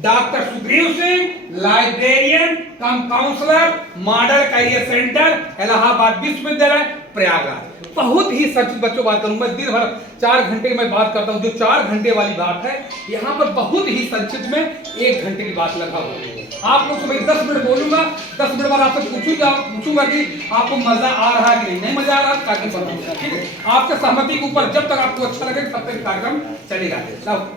Doctor Sugriv Singh, librarian cum counsellor, model career centre, Allahabad विश्वविद्यालय, प्रयागराज। बहुत ही संक्षिप्त बच्चों बात करूंगा, दिन भर 4 घंटे में बात करता हूं। जो 4 घंटे वाली बात है यहाँ पर बहुत ही संक्षिप्त में 1 घंटे की बात लगा होगी। आप लोग सुबह 10 मिनट बोलूंगा, 10 मिनट बाद आपसे पूछूंगा कि आपको मजा आ रहा है कि नहीं मजा आ रहा है, कार्यक्रम बनाऊंगा, ठीक है। आपके सहमति के ऊपर जब तक आपको अच्छा लगे तब तक कार्यक्रम चलेगा।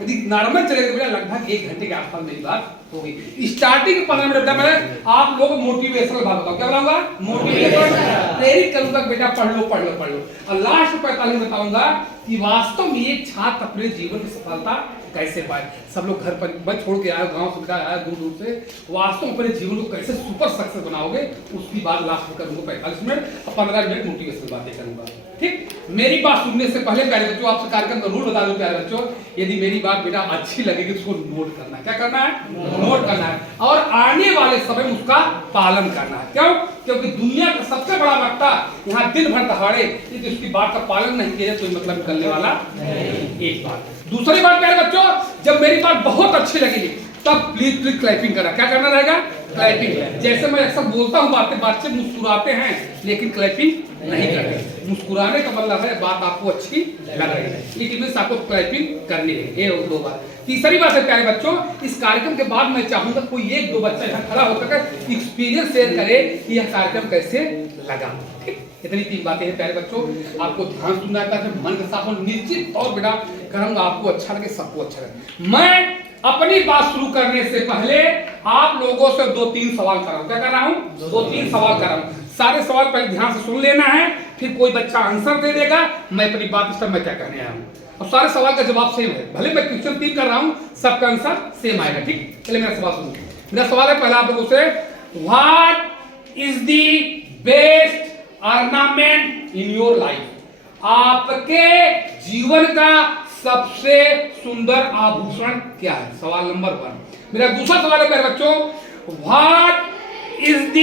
यदि नॉर्मल चलेगा तो लगभग 1 घंटे के आसपास मेरी बात होगी। स्टार्टिंग 15 मिनट में आप लोग मोटिवेशनल भाग बताओ, क्या बताऊंगा? मोटिवेशन, प्रेरित करूंगा बेटा पढ़ लो पढ़ लो पढ़ लो। और लास्ट 45 बताऊंगा कि वास्तव में एक छात्र अपने जीवन की सफलता कैसे पाए। सब लोग घर पर मैं छोड़ के आया, गांव से आया दूर दूर से, वास्तव में अपने जीवन को कैसे सुपर सक्सेस बनाओगे उसकी बात लास्ट में करूंगा। 45 मिनट और 15 मिनट मोटिवेशनल बातें करूंगा, ठीक। मेरी बात सुनने से पहले प्यारे बच्चों आपसे कार्यक्रम का रूल बता दूं प्यारे बच्चों, यदि मेरी बात बेटा अच्छी लगेगी तो उसको नोट करना है। क्या करना है? नोट करना है और आने वाले समय में उसका पालन करना है। क्यों? क्योंकि दुनिया का सबसे बड़ा वक्ता यहाँ दिन भर दहाड़े यदि उसकी बात का पालन नहीं किया तो मतलब निकलने वाला नहीं। एक बात। दूसरी बात प्यारे बच्चों, जब मेरी बात बहुत अच्छी लगेगी तब प्लीज क्लैपिंग करना। क्या करना रहेगा? क्लैपिंग। जैसे मैं अक्सर बोलता हूँ बातें, बच्चे मुस्कुराते हैं लेकिन क्लैपिंग नहीं करते। मुस्कुराने का मतलब है बात आपको अच्छी लग रही है, लेकिन आपको क्लैपिंग करनी है। ये 2 बात। तीसरी बात है प्यारे बच्चों, इस कार्यक्रम के बाद मैं चाहूंगा कोई 1-2 बच्चा यहाँ खड़ा होकर एक्सपीरियंस शेयर करे कि यह कार्यक्रम कैसे लगा, ठीक। इतनी 3 बातें हैं प्यारे बच्चों, आपको ध्यान सुनना है, मन के साथ निश्चित तौर बेटा करूंगा, आपको अच्छा लगे, सबको अच्छा लगे। मैं अपनी बात शुरू करने से पहले आप लोगों से 2-3 सवाल कर रहा हूं। क्या कर रहा हूं? 2-3 सवाल कर रहा हूं। सारे सवाल पहले ध्यान से सुन लेना है, फिर कोई बच्चा आंसर दे देगा, मैं अपनी बात इस टाइम मैं क्या कहने आया हूं। और सारे सवाल का जवाब सेम है, भले मैं क्वेश्चन 3 कर रहा हूं, सबका आंसर सेम आएगा, ठीक। चलिए मेरा सवाल सुनिए। मेरा सवाल है पहला आप लोगों से, what is the best ornament in your life? आपके जीवन का सबसे सुंदर आभूषण क्या है? सवाल नंबर 1। मेरा दूसरा सवाल है प्यारे बच्चों, what is the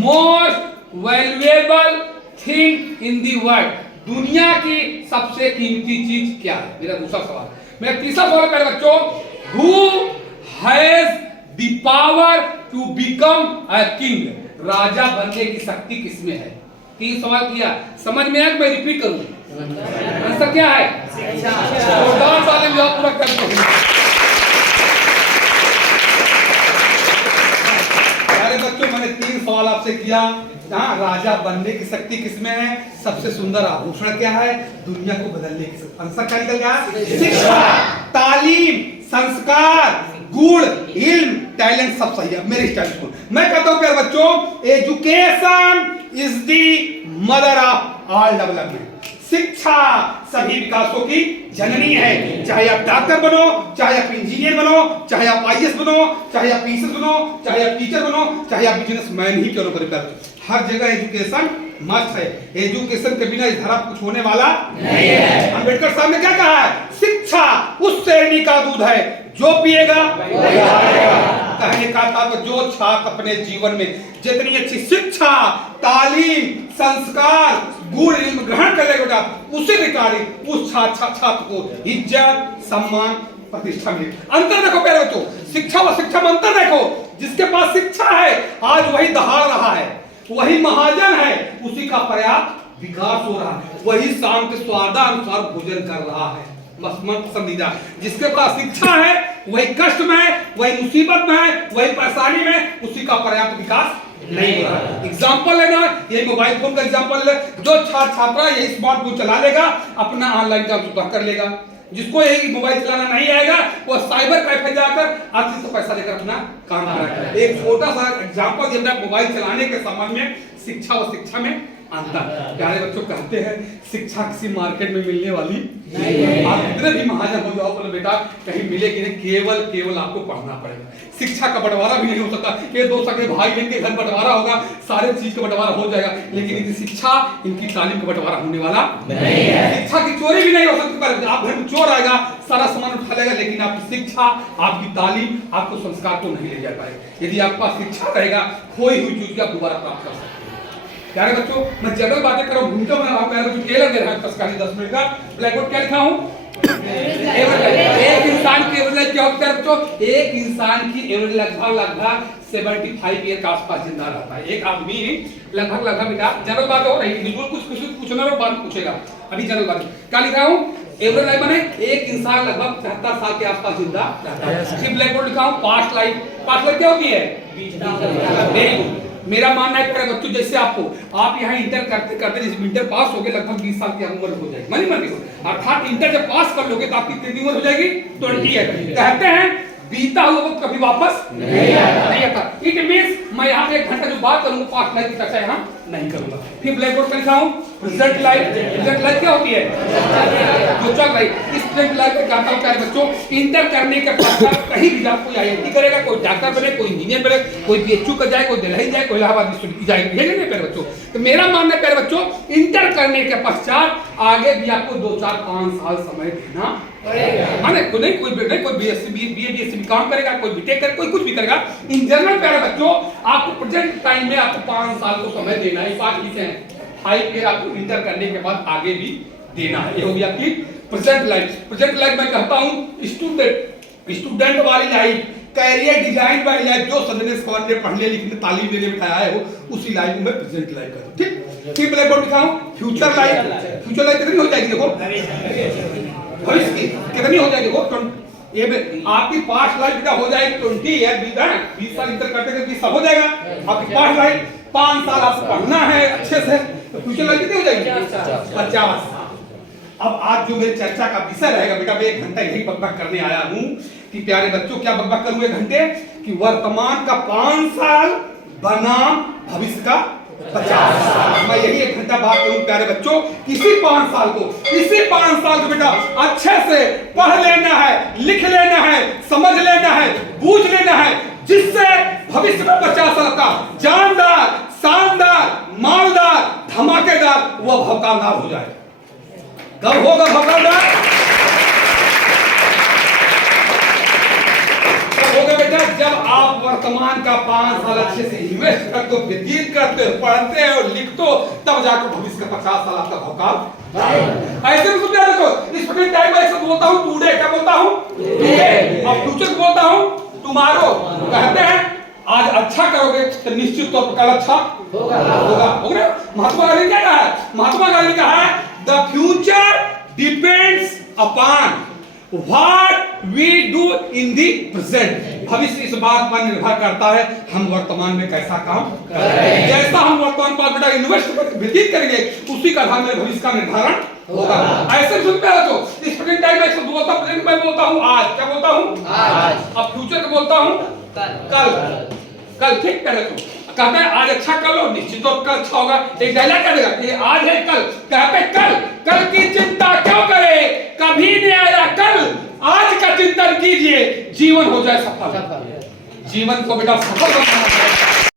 most valuable thing in the world? दुनिया की सबसे कीमती चीज क्या है? मेरा दूसरा सवाल। मेरा तीसरा सवाल है प्यारे बच्चों, who has the power to become a king? राजा बनने की शक्ति किसमें है? 3 सवाल किया, समझ में आया? मैं रिपीट करूंगा, आंसर क्या है? जोरदार ताली जवाब पूरा करते हैं प्यारे बच्चों। मैंने 3 सवाल आपसे किया। हाँ, राजा बनने की शक्ति किसमें है? सबसे सुंदर आभूषण क्या है? दुनिया को बदलने की शक्ति। आंसर क्या निकल गया? शिक्षा, तालीम, संस्कार, गुण, इल्म, टैलेंट, सब सही है। मेरी स्टाइल सुन, मैं कहता हूं प्यारे बच्चों, education is the mother of all development. शिक्षा सभी विकासों की जननी है। चाहे आप डॉक्टर बनो, चाहे आप इंजीनियर बनो, चाहे आप आईएएस बनो, चाहे आप पीसीएस बनो, चाहे आप टीचर बनो, चाहे आप बिजनेसमैन ही क्यों न बनो, हर जगह एजुकेशन मस्ट है। एजुकेशन के बिना इस धरा कुछ होने वाला नहीं है। अंबेडकर साहब ने क्या कहा है? शिक्षा उस श्रेणी का दूध है जो पिएगा वही हारेगा। कहने का था तो जो छात्र अपने जीवन में जितनी अच्छी शिक्षा, तालीम, संस्कार, गुण, इल्म ग्रहण कर लेगा उसी रिगार्डिंग उस छात्र को इज्जत, सम्मान, प्रतिष्ठा मिले। अंतर देखो प्यारे बच्चों, शिक्षा व शिक्षा में अंतर देखो। जिसके पास शिक्षा है आज वही दहाड़ रहा है, वही महाजन है, उसी का पर्याप्त विकास हो रहा है, वही शाम के स्वादानुसार भोजन कर रहा है, मन पसंदीदा। जिसके पास शिक्षा है वही कष्ट में, वही मुसीबत में, वही परेशानी में, उसी का पर्याप्त विकास नहीं हो रहा। एग्जाम्पल लेना, ये मोबाइल फोन का एग्जाम्पल ले, जो छात्र छात्रा यही स्मार्टफोन चला लेगा अपना ऑनलाइन काम सुधार कर लेगा। जिसको यही मोबाइल चलाना नहीं आएगा वो साइबर कैफे जाकर आदमी से पैसा लेकर अपना काम करेगा। एक छोटा सा एग्जाम्पल दिया मोबाइल चलाने के संबंध में, शिक्षा और शिक्षा में अंतर। प्यारे बच्चों कहते हैं शिक्षा किसी मार्केट में मिलने वाली नहीं है। आप कितने भी महाजन हो जाओ बोले बेटा कहीं मिलेगी नहीं, केवल आपको पढ़ना पड़ेगा। शिक्षा का बंटवारा भी नहीं हो सकता, ये 2 सगे भाई बहन के घर बंटवारा होगा, सारे चीज का बंटवारा हो जाएगा, लेकिन इनकी शिक्षा, इनकी तालीम का बंटवारा होने वाला नहीं है। शिक्षा की चोरी भी नहीं हो सकती। आप घर में चोर आएगा, सारा सामान उठा लेगा, लेकिन आपकी शिक्षा, आपकी तालीम, आपको संस्कार को नहीं ले जा पाएगा। यदि आपके पास शिक्षा रहेगा, खोई हुई चीज आप दोबारा प्राप्त कर सकते हैं। प्यारे बच्चों, मैं जनरल बातें कर रहा हूं, भूमिका बना रहा हूं। प्यारे बच्चों, टेलर दे रहा है 10 मिनट का ब्लैक बोर्ड। क्या लिखा हूं? एक इंसान के बजाय क्या होता है? बच्चों एक इंसान की एवरेज लगभग 75 ईयर के आसपास जिंदा रहता है। एक आदमी लगभग बेटा जनरल बात हो रही, बिल्कुल कुछ पूछना और बात पूछेगा। अभी जनरल बात क्या लिखा हूं, एवरेज लाइफ माने एक इंसान लगभग 73 साल के आसपास जिंदा रहता है। सिर्फ ब्लैक बोर्ड लिखा हूं पास्ट लाइफ क्या होती है? Very good. मेरा मानना है प्यारे बच्चों, जैसे आप यहाँ इंटर करते करते जैसे इंटर पास हो गए लगभग 20 साल की उम्र हो जाएगी, मनी अर्थात इंटर जब पास कर लोगे तो आपकी कितनी उम्र हो जाएगी? 20 है। कहते हैं बीता हुआ वक्त कभी वापस नहीं आता। इट मींस मैं यहाँ पे 1 घंटा जो बात करूंगा पास्ट लाइफ की चर्चा यहाँ नहीं करूंगा। फिर ब्लैक बोर्ड पे लिखा हूँ प्रेजेंट लाइफ क्या होती है? जो चल रही। इस प्रेजेंट लाइफ में कहता हूँ प्यारे बच्चों, इंटर करने के पश्चात कहीं भी कोई IIT करेगा, कोई डॉक्टर बने, कोई इंजीनियर बने, कोई BHU का जाए, कोई दिल्ली जाए, कोई इलाहाबाद विश्वविद्यालय जाएगा, ये नहीं प्यारे बच्चों। तो मेरा मानना है प्यारे बच्चों, इंटर करने के पश्चात आगे भी आपको 2, 4, 5 साल समय देना माने कोई BSc काम करेगा, कोई बीटेक करेगा, कोई कुछ भी करेगा। इन जनरल प्यारे बच्चों आपको प्रेजेंट टाइम में आपको 5 साल को समय देना है। 5 ईयर आपको इंटर करने के बाद आगे भी देना है। ये होगी आपकी प्रेजेंट लाइफ मैं कहता हूं स्टूडेंट वाली लाइफ, कैरियर डिजाइन वाली लाइफ, जो संदेश कौन ने पढ़ने लिखने तालीम देने में आया हो उसी लाइफ में प्रेजेंट लाइफ का। ठीक, फिर ब्लैक बोर्ड दिखाऊं फ्यूचर लाइफ कितनी हो जाएगी? देखो भविष्य की कितनी हो जाएगी? देखो ये आपकी पास्ट लाइफ बेटा हो जाएगी 20 है, 20 साल इंटर करते करते 20 साल हो जाएगा आपकी पास्ट लाइफ। 5 साल आपको पढ़ना है अच्छे से, तो फ्यूचर लाइफ कितनी हो जाएगी? 50। अब आज जो मेरी चर्चा का विषय रहेगा बेटा, मैं 1 घंटा यही बकबक करने आया हूं कि प्यारे बच्चों क्या बकबक करूं 1 घंटे कि वर्तमान का 5 साल बनाम भविष्य का 50 साल। मैं यही 1 घंटा बात करूं प्यारे बच्चों, इसी 5 साल को बेटा अच्छे से पढ़ लेना है, लिख लेना है, समझ लेना है, बूझ लेना है, जिससे भविष्य में 50 साल का जानदार, शानदार, मालदार, धमाकेदार वो भौकालदार हो जाए। कब होगा भौकालदार? होगा बेटा जब आप वर्तमान का 5 साल अच्छे से इन्वेस्ट करते हो, व्यतीत करते हो, पढ़ते हो, लिखते हो, तब जाकर भविष्य का 50 साल आपका भौकाल। ऐसे में सुनते रहो, इस प्रकार टाइम में ऐसे बोलता हूं टुडे, क्या बोलता हूं? टुडे। और फ्यूचर को बोलता हूं टुमारो। कहते हैं आज अच्छा करोगे तो निश्चित तौर पर कल अच्छा होगा। महात्मा गांधी ने क्या कहा है? महात्मा गांधी ने कहा है the future depends upon What we do in the present। भविष्य इस बात पर निर्भर करता है हम वर्तमान में कैसा काम कर रहे हैं। जैसा हम वर्तमान पर बेटा इन्वेस्ट करके व्यतीत करेंगे उसी का आधार में भविष्य का निर्धारण होगा। ऐसे सुनते हैं तो इस प्रेजेंट टाइम में बोलता प्रेजेंट में बोलता हूं आज, क्या बोलता हूं? आज। अब फ्यूचर को बोलता हूं कल। ठीक कह रहे हो, कहते हैं आज अच्छा कर लो निश्चित तौर पर अच्छा होगा। एक डायलॉग क्या देगा, ये आज है कल, कहते हैं कल की चिंता क्यों करे, कभी नहीं आया कल, आज का चिंतन कीजिए, जीवन हो जाए सफल। जीवन को बेटा सफल बनाना है।